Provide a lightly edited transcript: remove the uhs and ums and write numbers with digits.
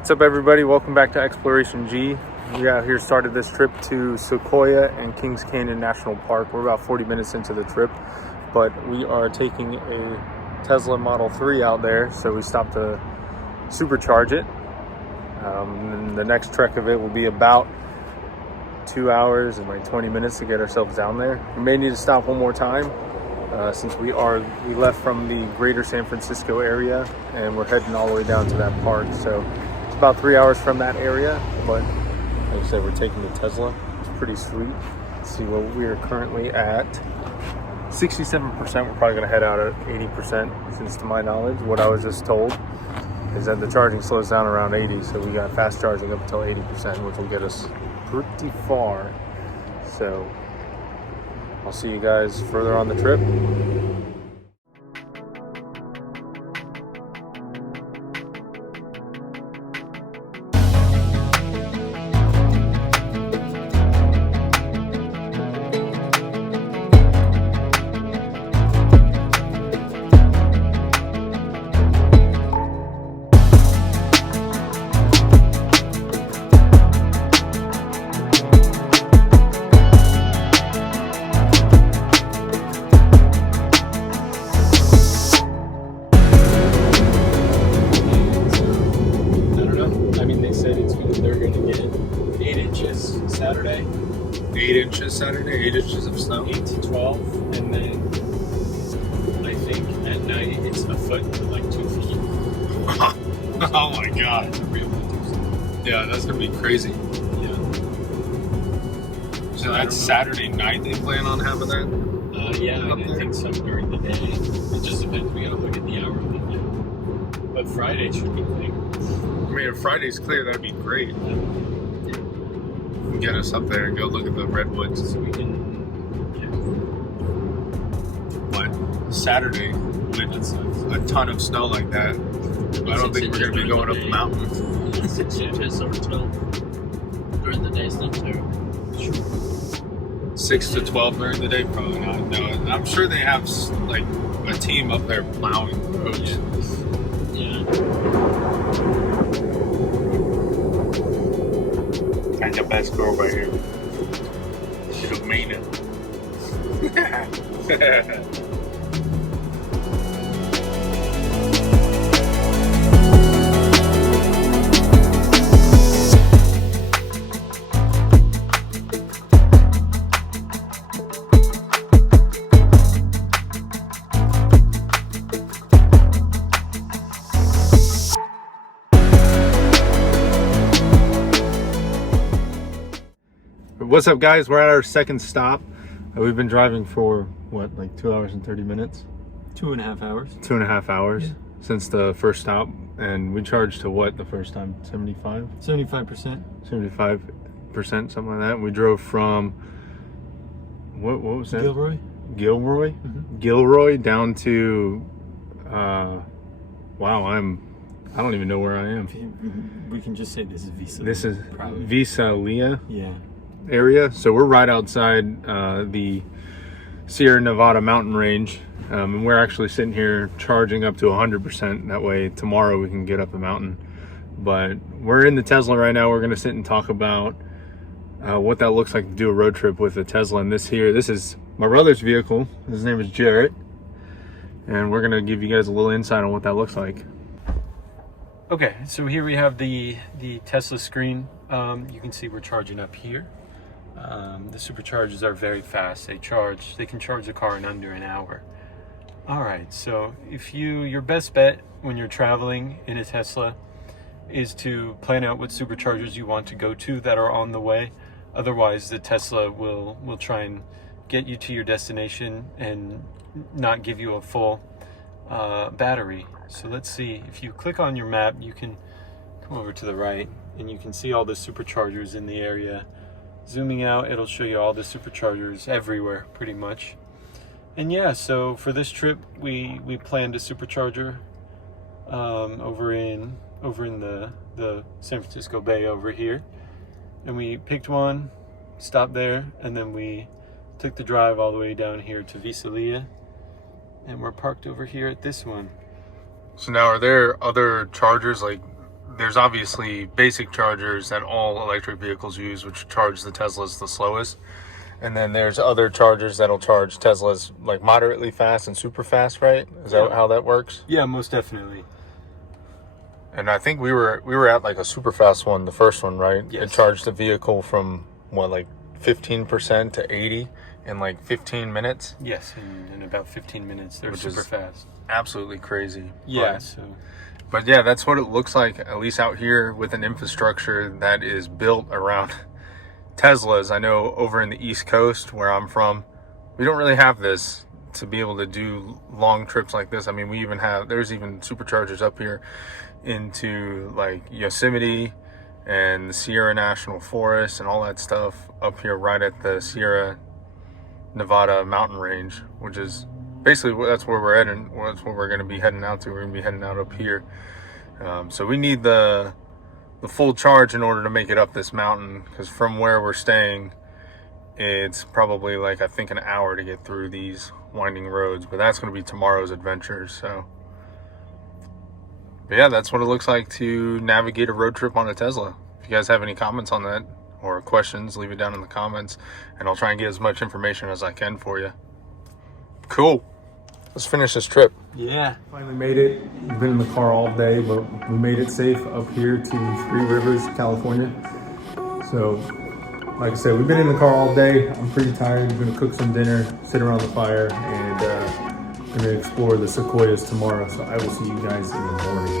What's up, everybody? Welcome back to Exploration.G. We out here started this trip to Sequoia and Kings Canyon National Park. We're about 40 minutes into the trip, but we are taking a Tesla Model 3 out there, so we stopped to supercharge it. And the next trek of it will be about 2 hours and like 20 minutes to get ourselves down there. We may need to stop one more time since we left from the greater San Francisco area and we're heading all the way down to that park. So it's about 3 hours from that area, but like I said, we're taking the Tesla. It's pretty sweet. Let's see what we are currently at. 67%. We're probably gonna head out at 80%, since to my knowledge, what I was just told is that the charging slows down around 80, so we got fast charging up until 80%, which will get us pretty far. So I'll see you guys further on the trip. Saturday. 8 inches Saturday, 8 inches of snow. 8 to 12, and then I think at night it's a foot to like 2 feet. Oh my god. Yeah, that's gonna be crazy. Yeah. So that's Saturday night they plan on having that? Yeah, and I think some during the day. It just depends. We gotta look at the hour of the day. But Friday should be clear. I mean, if Friday's clear, that'd be great. Get us up there and go look at the redwoods. So we can, But Saturday with a ton of snow like that, I don't think we're going to be going up the mountain. 6 inches or 12 during the day is not terrible. 6 to 12 during the day, probably not. No, I'm sure they have like a team up there plowing roads. Yeah. That's the best girl right here. She'll mean it. What's up, guys? We're at our second stop. We've been driving for what, like 2 hours and 30 minutes? 2.5 hours. 2.5 hours since the first stop, and we charged to what the first time? 75? 75%. 75%, something like that. We drove from what was that? Gilroy. Gilroy down to wow, I don't even know where I am. We can just say this is Visa. This is Visalia. Yeah. Area. So we're right outside the Sierra Nevada mountain range, and we're actually sitting here charging up to 100%. That way tomorrow we can get up the mountain. But we're in the Tesla right now. We're going to sit and talk about what that looks like to do a road trip with a Tesla. And this is my brother's vehicle. His name is Jarrett, and we're going to give you guys a little insight on what that looks like. Okay, so here we have the Tesla screen. You can see we're charging up here. The superchargers are very fast. They can charge the car in under an hour. All right, so your best bet when you're traveling in a Tesla is to plan out what superchargers you want to go to that are on the way. Otherwise, the Tesla will try and get you to your destination and not give you a full battery. So let's see, if you click on your map, you can come over to the right and you can see all the superchargers in the area. Zooming out, it'll show you all the superchargers everywhere, pretty much. And yeah, so for this trip, we planned a supercharger over in the San Francisco Bay over here. And we picked one, stopped there, and then we took the drive all the way down here to Visalia. And we're parked over here at this one. So now, are there other chargers like there's obviously basic chargers that all electric vehicles use, which charge the Teslas the slowest. And then there's other chargers that'll charge Teslas like moderately fast and super fast, right? Is that how that works? Yeah, most definitely. And I think we were at like a super fast one, the first one, right? Yes. It charged the vehicle from what, like 15% to 80 in like 15 minutes. Yes, in about 15 minutes. They're Which super is fast. Absolutely crazy. Yeah, But yeah, that's what it looks like, at least out here with an infrastructure that is built around Teslas. I know over in the East Coast where I'm from, we don't really have this to be able to do long trips like this. I mean, there's even superchargers up here into like Yosemite and the Sierra National Forest and all that stuff up here right at the Sierra Nevada mountain range, which is basically that's where we're heading. That's where we're going to be heading out to. We're going to be heading out up here. So we need the full charge in order to make it up this mountain, because from where we're staying, it's probably like, I think, an hour to get through these winding roads, but that's going to be tomorrow's adventure. So but yeah, that's what it looks like to navigate a road trip on a Tesla. If you guys have any comments on that or questions, leave it down in the comments, and I'll try and get as much information as I can for you. Cool. Let's finish this trip. Yeah. Finally made it. We've been in the car all day, but we made it safe up here to Three Rivers, California. So, like I said, we've been in the car all day. I'm pretty tired. We're gonna cook some dinner, sit around the fire, and gonna explore the sequoias tomorrow. So I will see you guys in the morning.